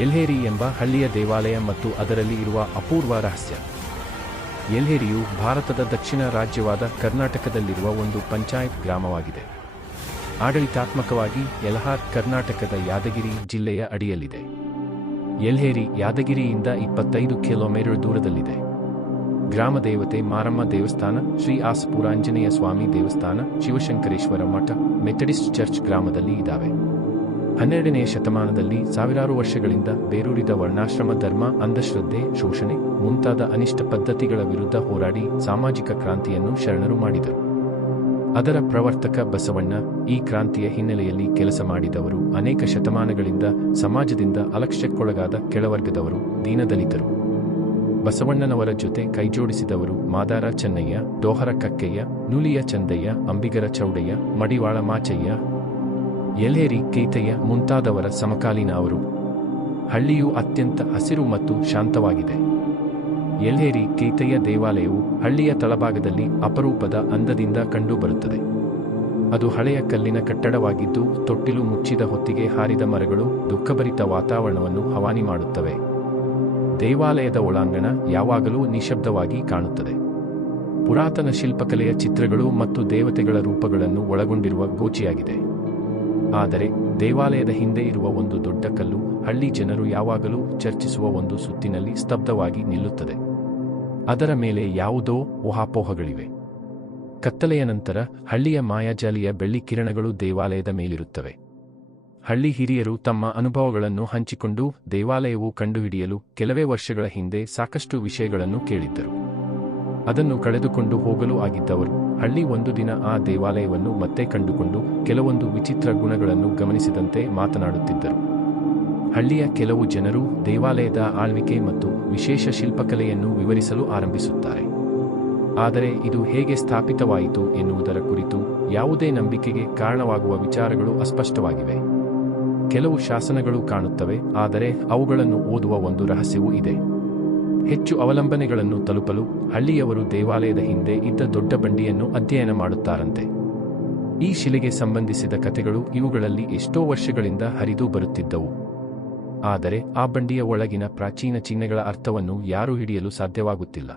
ಎಲ್ಹೇರಿ ಎಂಬ ಹಳ್ಳಿಯ ದೇವಾಲಯ ಮತ್ತು ಅದರಲ್ಲಿ ಇರುವ ಅಪೂರ್ವ ರಹಸ್ಯ. ಎಲ್ಹೇರಿಯು ಭಾರತದ ದಕ್ಷಿಣ ರಾಜ್ಯವಾದ ಕರ್ನಾಟಕದಲ್ಲಿರುವ ಒಂದು ಪಂಚಾಯತ್ ಗ್ರಾಮವಾಗಿದೆ. ಆಡಳಿತಾತ್ಮಕವಾಗಿ ಯಲಹಾರ್ ಕರ್ನಾಟಕದ ಯಾದಗಿರಿ ಜಿಲ್ಲೆಯ ಅಡಿಯಲ್ಲಿದೆ. ಎಲ್ಹೇರಿ ಯಾದಗಿರಿಯಿಂದ ಇಪ್ಪತ್ತೈದು ಕಿಲೋಮೀಟರ್ ದೂರದಲ್ಲಿದೆ. ಗ್ರಾಮ ದೇವತೆ ಮಾರಮ್ಮ ದೇವಸ್ಥಾನ, ಶ್ರೀ ಆಸಪುರ ಆಂಜನೇಯ ಸ್ವಾಮಿ ದೇವಸ್ಥಾನ, ಶಿವಶಂಕರೇಶ್ವರ ಮಠ, ಮೆಥಡಿಸ್ಟ್ ಚರ್ಚ್ ಗ್ರಾಮದಲ್ಲಿ ಇದ್ದಾವೆ ಹನ್ನೆರಡನೆಯ ಶತಮಾನದಲ್ಲಿ ಸಾವಿರಾರು ವರ್ಷಗಳಿಂದ ಬೇರೂರಿದ ವರ್ಣಾಶ್ರಮ ಧರ್ಮ, ಅಂಧಶ್ರದ್ಧೆ, ಶೋಷಣೆ ಮುಂತಾದ ಅನಿಷ್ಟ ಪದ್ಧತಿಗಳ ವಿರುದ್ಧ ಹೋರಾಡಿ ಸಾಮಾಜಿಕ ಕ್ರಾಂತಿಯನ್ನು ಶರಣರು ಮಾಡಿದರು. ಅದರ ಪ್ರವರ್ತಕ ಬಸವಣ್ಣ ಈ ಕ್ರಾಂತಿಯ ಹಿನ್ನೆಲೆಯಲ್ಲಿ ಕೆಲಸ ಮಾಡಿದವರು ಅನೇಕ ಶತಮಾನಗಳಿಂದ ಸಮಾಜದಿಂದ ಅಲಕ್ಷ್ಯಕ್ಕೊಳಗಾದ ಕೆಳವರ್ಗದವರು, ದೀನದಲಿತರು. ಬಸವಣ್ಣನವರ ಜೊತೆ ಕೈಜೋಡಿಸಿದವರು ಮಾದಾರ ಚೆನ್ನಯ್ಯ ಡೋಹರ ಕಕ್ಕಯ್ಯ, ನುಲಿಯ ಚಂದಯ್ಯ, ಅಂಬಿಗರ ಚೌಡಯ್ಯ, ಮಡಿವಾಳ ಮಾಚಯ್ಯ ಎಲ್ಹೇರಿ ಕೇತಯ್ಯ ಮುಂತಾದವರ ಸಮಕಾಲೀನ ಅವರು. ಹಳ್ಳಿಯು ಅತ್ಯಂತ ಹಸಿರು ಮತ್ತು ಶಾಂತವಾಗಿದೆ. ಎಲ್ಹೇರಿ ಕೇತಯ್ಯ ದೇವಾಲಯವು ಹಳ್ಳಿಯ ತಳಭಾಗದಲ್ಲಿ ಅಪರೂಪದ ಅಂದದಿಂದ ಕಂಡುಬರುತ್ತದೆ. ಅದು ಹಳೆಯ ಕಲ್ಲಿನ ಕಟ್ಟಡವಾಗಿದ್ದು ತೊಟ್ಟಿಲು ಮುಚ್ಚಿದ ಹೊತ್ತಿಗೆ ಹಾರಿದ ಮರಗಳು ದುಃಖಭರಿತ ವಾತಾವರಣವನ್ನು ಹವಾನಿ ಮಾಡುತ್ತವೆ. ದೇವಾಲಯದ ಒಳಾಂಗಣ ಯಾವಾಗಲೂ ನಿಶಬ್ದವಾಗಿ ಕಾಣುತ್ತದೆ. ಪುರಾತನ ಶಿಲ್ಪಕಲೆಯ ಚಿತ್ರಗಳು ಮತ್ತು ದೇವತೆಗಳ ರೂಪಗಳನ್ನು ಒಳಗೊಂಡಿರುವ ಗೋಚಿಯಾಗಿದೆ. ಆದರೆ ದೇವಾಲಯದ ಹಿಂದೆ ಇರುವ ಒಂದು ದೊಡ್ಡ ಕಲ್ಲು ಹಳ್ಳಿ ಜನರು ಯಾವಾಗಲೂ ಚರ್ಚಿಸುವ ಒಂದು ಸುತ್ತಿನಲ್ಲಿ ಸ್ತಬ್ಧವಾಗಿ ನಿಲ್ಲುತ್ತದೆ. ಅದರ ಮೇಲೆ ಯಾವುದೋ ಊಹಾಪೋಹಗಳಿವೆ ಕತ್ತಲೆಯ ನಂತರ ಹಳ್ಳಿಯ ಮಾಯಾಜಾಲಿಯ ಬೆಳ್ಳಿ ಕಿರಣಗಳು ದೇವಾಲಯದ ಮೇಲಿರುತ್ತವೆ. ಹಳ್ಳಿ ಹಿರಿಯರು ತಮ್ಮ ಅನುಭವಗಳನ್ನು ಹಂಚಿಕೊಂಡು ದೇವಾಲಯವು ಕಂಡುಹಿಡಿಯಲು ಕೆಲವೇ ವರ್ಷಗಳ ಹಿಂದೆ ಸಾಕಷ್ಟು ವಿಷಯಗಳನ್ನು ಕೇಳಿದ್ದರು. ಅದನ್ನು ಕಳೆದುಕೊಂಡು ಹೋಗಲು ಆಗಿದ್ದವರು. ಹಳ್ಳಿ ಒಂದು ದಿನ ಆ ದೇವಾಲಯವನ್ನು ಮತ್ತೆ ಕಂಡುಕೊಂಡು ಕೆಲವೊಂದು ವಿಚಿತ್ರ ಗುಣಗಳನ್ನು ಗಮನಿಸಿದಂತೆ ಮಾತನಾಡುತ್ತಿದ್ದರು. ಹಳ್ಳಿಯ ಕೆಲವು ಜನರು ದೇವಾಲಯದ ಆಳ್ವಿಕೆ ಮತ್ತು ವಿಶೇಷ ಶಿಲ್ಪಕಲೆಯನ್ನು ವಿವರಿಸಲು ಆರಂಭಿಸುತ್ತಾರೆ. ಆದರೆ ಇದು ಹೇಗೆ ಸ್ಥಾಪಿತವಾಯಿತು ಎನ್ನುವುದರ ಕುರಿತು ಯಾವುದೇ ನಂಬಿಕೆಗೆ ಕಾರಣವಾಗುವ ವಿಚಾರಗಳು ಅಸ್ಪಷ್ಟವಾಗಿವೆ. ಕೆಲವು ಶಾಸನಗಳು ಕಾಣುತ್ತವೆ, ಆದರೆ ಅವುಗಳನ್ನು ಓದುವ ಒಂದು ರಹಸ್ಯವೂ ಇದೆ. ಹೆಚ್ಚು ಅವಲಂಬನೆಗಳನ್ನು ತಲುಪಲು ಹಳ್ಳಿಯವರು ದೇವಾಲಯದ ಹಿಂದೆ ಇದ್ದ ದೊಡ್ಡ ಬಂಡಿಯನ್ನು ಅಧ್ಯಯನ ಮಾಡುತ್ತಾರಂತೆ. ಈ ಶಿಲೆಗೆ ಸಂಬಂಧಿಸಿದ ಕಥೆಗಳು ಇವುಗಳಲ್ಲಿ ಎಷ್ಟೋ ವರ್ಷಗಳಿಂದ ಹರಿದು ಬರುತ್ತಿದ್ದವು. ಆದರೆ ಆ ಬಂಡಿಯ ಒಳಗಿನ ಪ್ರಾಚೀನ ಚಿಹ್ನೆಗಳ ಅರ್ಥವನ್ನು ಯಾರೂ ಹಿಡಿಯಲು ಸಾಧ್ಯವಾಗುತ್ತಿಲ್ಲ.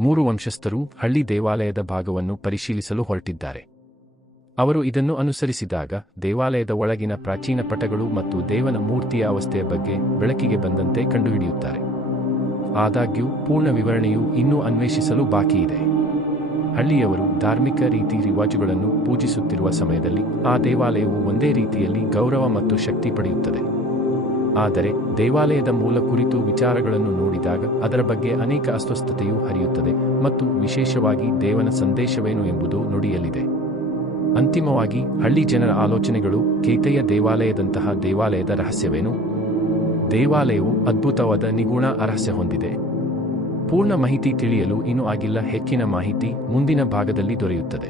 ಮೂರು ವಂಶಸ್ಥರು ಹಳ್ಳಿ ದೇವಾಲಯದ ಭಾಗವನ್ನು ಪರಿಶೀಲಿಸಲು ಹೊರಟಿದ್ದಾರೆ. ಅವರು ಇದನ್ನು ಅನುಸರಿಸಿದಾಗ ದೇವಾಲಯದ ಒಳಗಿನ ಪ್ರಾಚೀನ ಪಟಗಳು ಮತ್ತು ದೇವನ ಮೂರ್ತಿಯ ಅವಸ್ಥೆಯ ಬಗ್ಗೆ ಬೆಳಕಿಗೆ ಬಂದಂತೆ ಕಂಡುಹಿಡಿಯುತ್ತಾರೆ. ಆದಾಗ್ಯೂ ಪೂರ್ಣ ವಿವರಣೆಯು ಇನ್ನೂ ಅನ್ವೇಷಿಸಲು ಬಾಕಿಯಿದೆ ಹಳ್ಳಿಯವರು ಧಾರ್ಮಿಕ ರೀತಿ ರಿವಾಜುಗಳನ್ನು ಪೂಜಿಸುತ್ತಿರುವ ಸಮಯದಲ್ಲಿ ಆ ದೇವಾಲಯವು ಒಂದೇ ರೀತಿಯಲ್ಲಿ ಗೌರವ ಮತ್ತು ಶಕ್ತಿ ಪಡೆಯುತ್ತದೆ. ಆದರೆ ದೇವಾಲಯದ ಮೂಲ ಕುರಿತು ವಿಚಾರಗಳನ್ನು ನೋಡಿದಾಗ ಅದರ ಬಗ್ಗೆ ಅನೇಕ ಅಸ್ವಸ್ಥತೆಯು ಹರಿಯುತ್ತದೆ ಮತ್ತು ವಿಶೇಷವಾಗಿ ದೇವನ ಸಂದೇಶವೇನು ಎಂಬುದು ನುಡಿಯಲಿದೆ. ಅಂತಿಮವಾಗಿ ಹಳ್ಳಿ ಜನರ ಆಲೋಚನೆಗಳು ಕೇತಯ್ಯ ದೇವಾಲಯದಂತಹ ದೇವಾಲಯದ ರಹಸ್ಯವೇನು? ದೇವಾಲಯವು ಅದ್ಭುತವಾದ ನಿಗೂಢ ರಹಸ್ಯ ಹೊಂದಿದೆ. ಪೂರ್ಣ ಮಾಹಿತಿ ತಿಳಿಯಲು ಇನ್ನೂ ಆಗಿಲ್ಲ. ಹೆಚ್ಚಿನ ಮಾಹಿತಿ ಮುಂದಿನ ಭಾಗದಲ್ಲಿ ದೊರೆಯುತ್ತದೆ.